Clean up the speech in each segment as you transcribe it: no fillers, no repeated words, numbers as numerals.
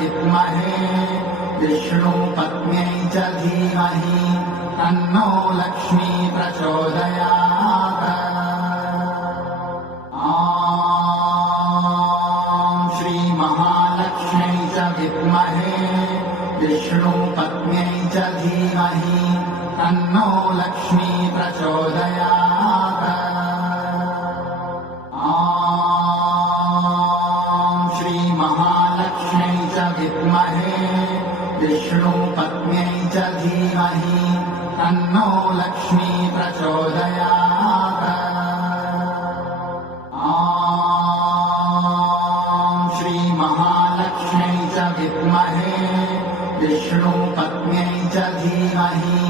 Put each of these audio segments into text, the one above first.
विद्महे विष्णुपत्न्यै च धीमहि तन्नो लक्ष्मी प्रचोदयात्। ॐ श्रीमहालक्ष्म्यै च विद्महे विष्णुपत्न्यै च धीमहि तन्नो लक्ष्मी प्रचोदयात्। ॐ श्रीमहालक्ष्म्यै च विद्महे विष्णुपत्न्यै च धीमहि तन्नो लक्ष्मी प्रचोदयात्। ॐ श्रीमहालक्ष्म्यै च विद्महे विष्णुपत्न्यै च धीमहि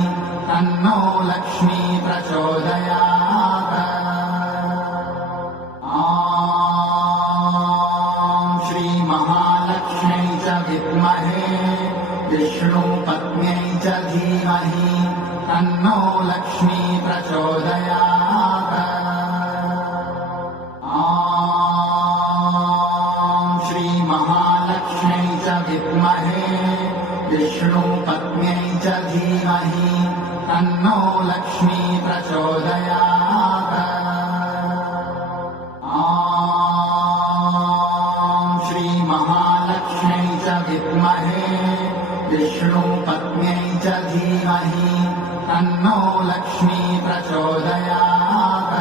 तन्नो लक्ष्मी प्रचोदयात्। ॐ श्रीमहालक्ष्म्यै च विद्महे विष्णुपत्न्यै च धीमहि तन्नो लक्ष्मी प्रचोदयात्। ॐ श्रीमहालक्ष्म्यै च विद्महे विष्णुपत्न्यै च धीमहि तन्नो लक्ष्मी प्रचोदयात्। ॐ श्रीमहालक्ष्म्यै च विद्महे विष्णुपत्न्यै च धीमहि तन्नो लक्ष्मी प्रचोदयात्।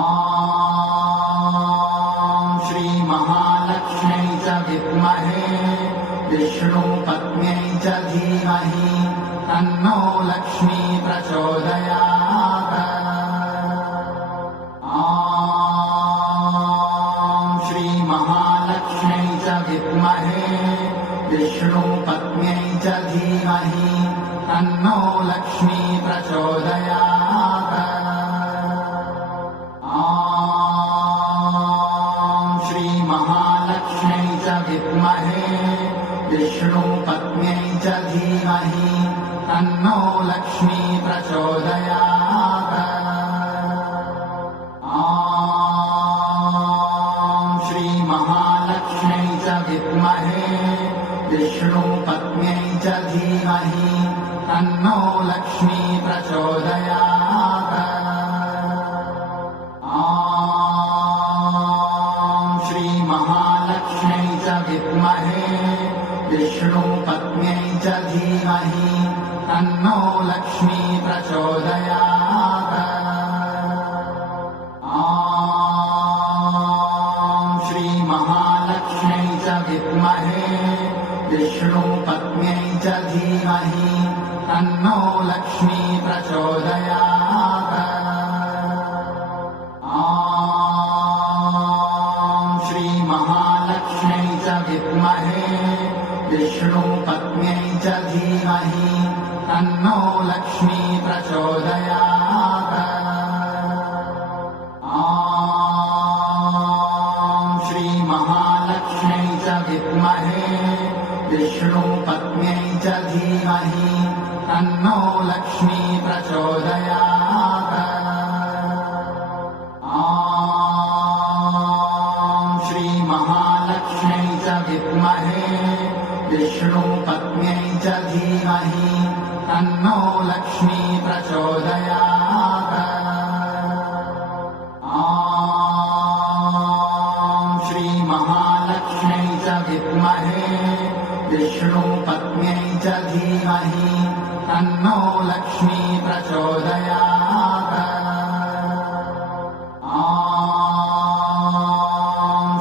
ॐ श्रीमहालक्ष्म्यै च विद्महे विष्णुपत्न्यै च धीमहि तन्नो लक्ष्मी प्रचोदयात्। ॐ श्रीमहालक्ष्म्यै च विद्महे विष्णुपत्न्यै च धीमहि तन्नो लक्ष्मी प्रचोदयात्। ॐ श्रीमहालक्ष्म्यै च विद्महे विष्णुपत्न्यै च धीमहि तन्नो लक्ष्मी प्रचोदयात्। ॐ श्रीमहालक्ष्म्यै च विद्महे विष्णुपत्न्यै च धीमहि तन्नो लक्ष्मी प्रचोदयात्। ॐ श्रीमहालक्ष्म्यै च विद्महे विष्णुपत्न्यै च धीमहि तन्नो लक्ष्मी प्रचोदयात्। ॐ श्रीमहालक्ष्म्यै च विद्महे विष्णुपत्न्यै च धीमहि तन्नो लक्ष्मी प्रचोदयात्। ॐ श्रीमहालक्ष्म्यै च विद्महे विष्णुपत्न्यै च धीमहि तन्नो लक्ष्मी प्रचोदयात्। ॐ श्रीमहालक्ष्म्यै च विद्महे विष्णुपत्न्यै च धीमहि तन्नो लक्ष्मी प्रचोदयात्। ॐ श्रीमहालक्ष्म्यै च विद्महे विष्णुपत्न्यै च धीमहि तन्नो लक्ष्मी प्रचोदयात्। ॐ श्रीमहालक्ष्म्यै च विद्महे विष्णुपत्न्यै च धीमहि तन्नो लक्ष्मी प्रचोदयात्। ॐ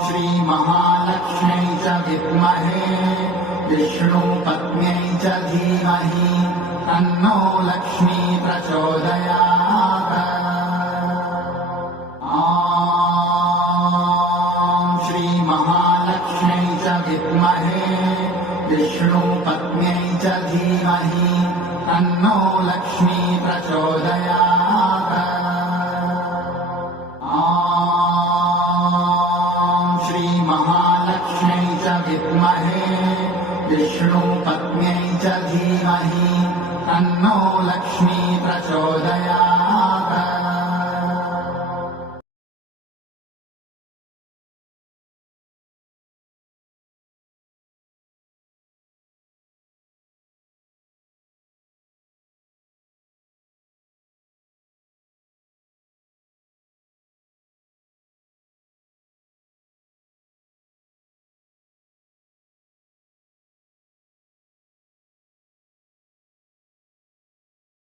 श्रीमहालक्ष्म्यै च विद्महे विष्णुपत्न्यै च धीमहि तन्नो लक्ष्मी प्रचोदयात्। ॐ श्रीमहालक्ष्म्यै च विद्महे विष्णुपत्न्यै च धीमहि तन्नो लक्ष्मी प्रचोदयात्। ॐ श्रीमहालक्ष्म्यै च विद्महे विष्णुपत्न्यै च धीमहि तन्नो लक्ष्मी प्रचोदयात्।